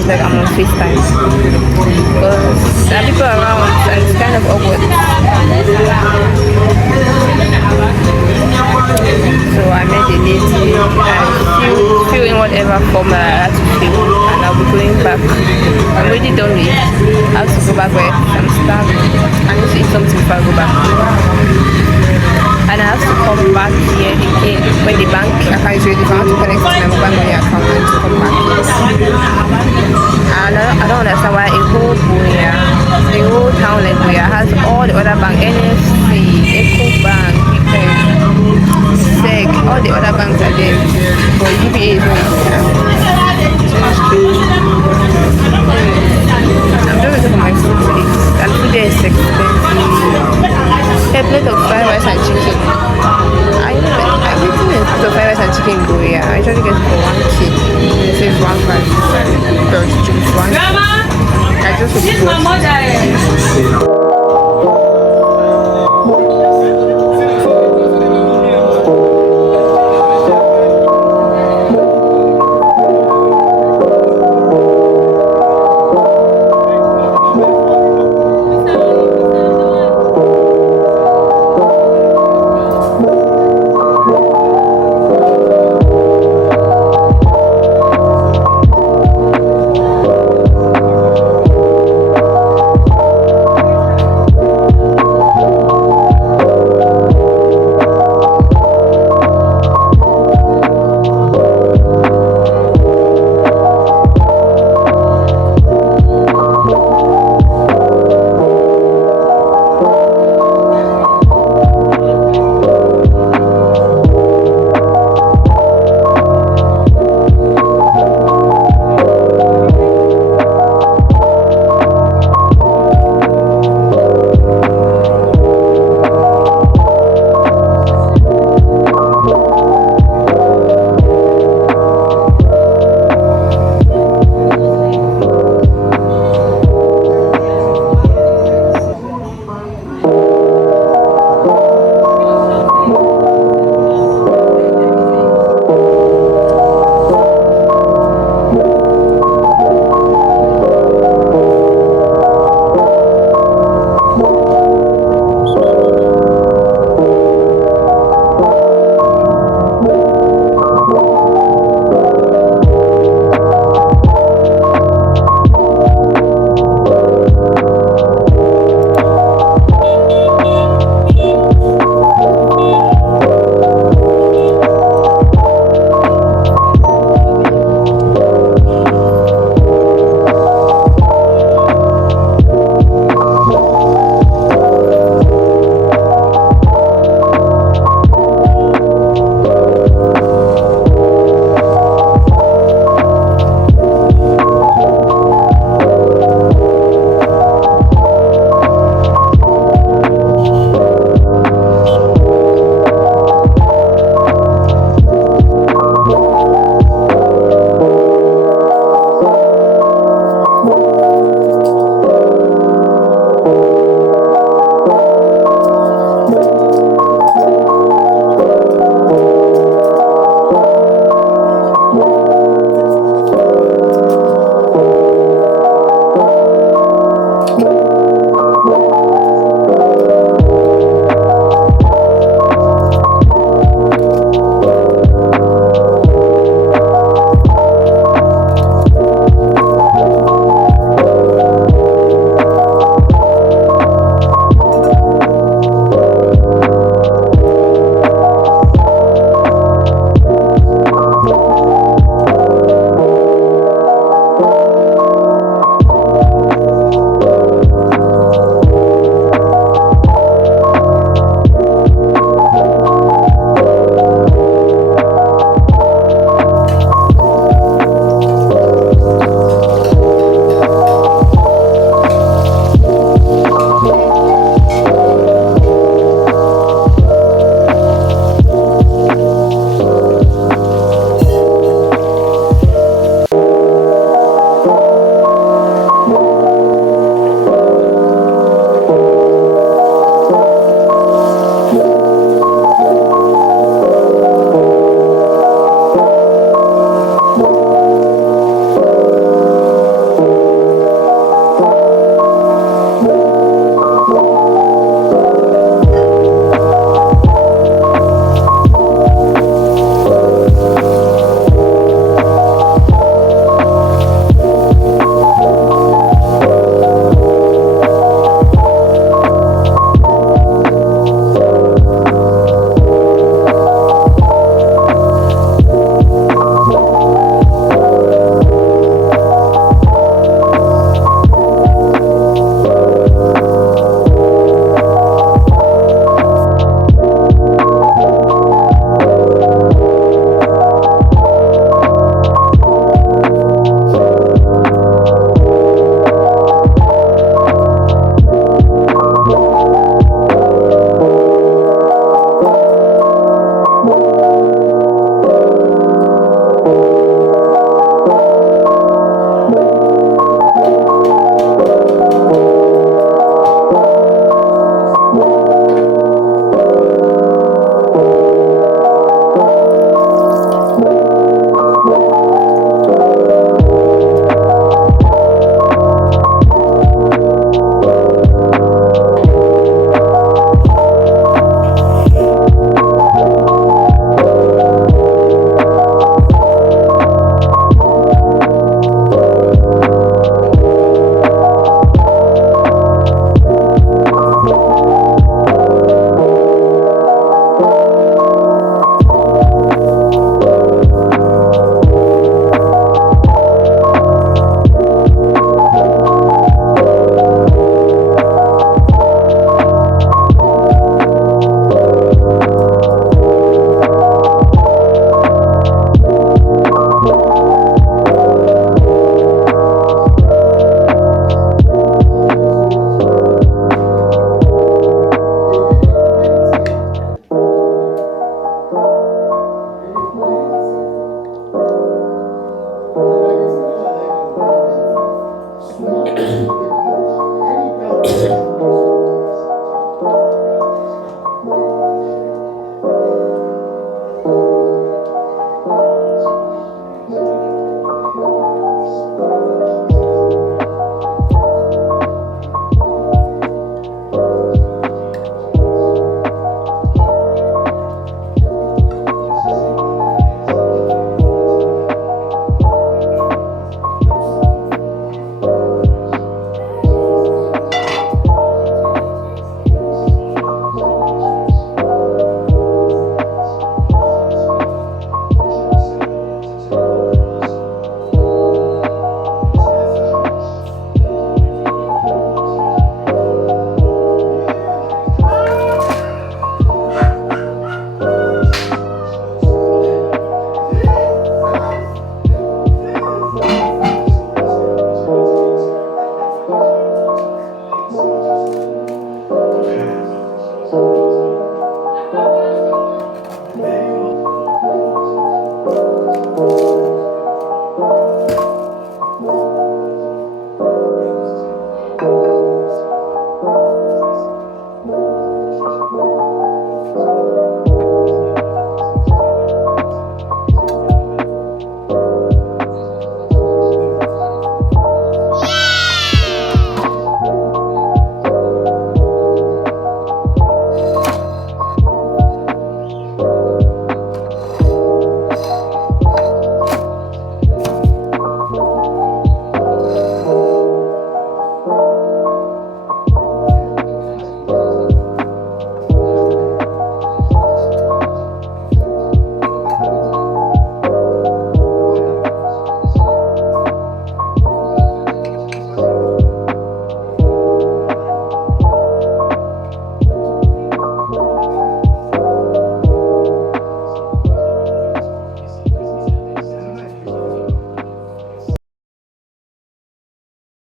appears like I'm on FaceTime because there are people around and it's kind of awkward. So I met a lady and fill in whatever form I had to fill, and I'll be going back. I'm already done with it. I have to go back where I'm starving. I need to eat something before I go back. And I have to come back here again when the bank account is ready. If I want to connect to my mobile money account and to come back here. And I don't understand why a whole Buea, the whole town like Buea has all the other banks, NFC, Ecobank, SEC, all the other banks are there, but UBA is not here. I'm just waiting for my food please. And food there is expensive. A plate of fried rice and chicken. I know everything is plate of fried rice and chicken in Buea. I usually get for 1K. It says 1 5. Just 1K. I just hope it works.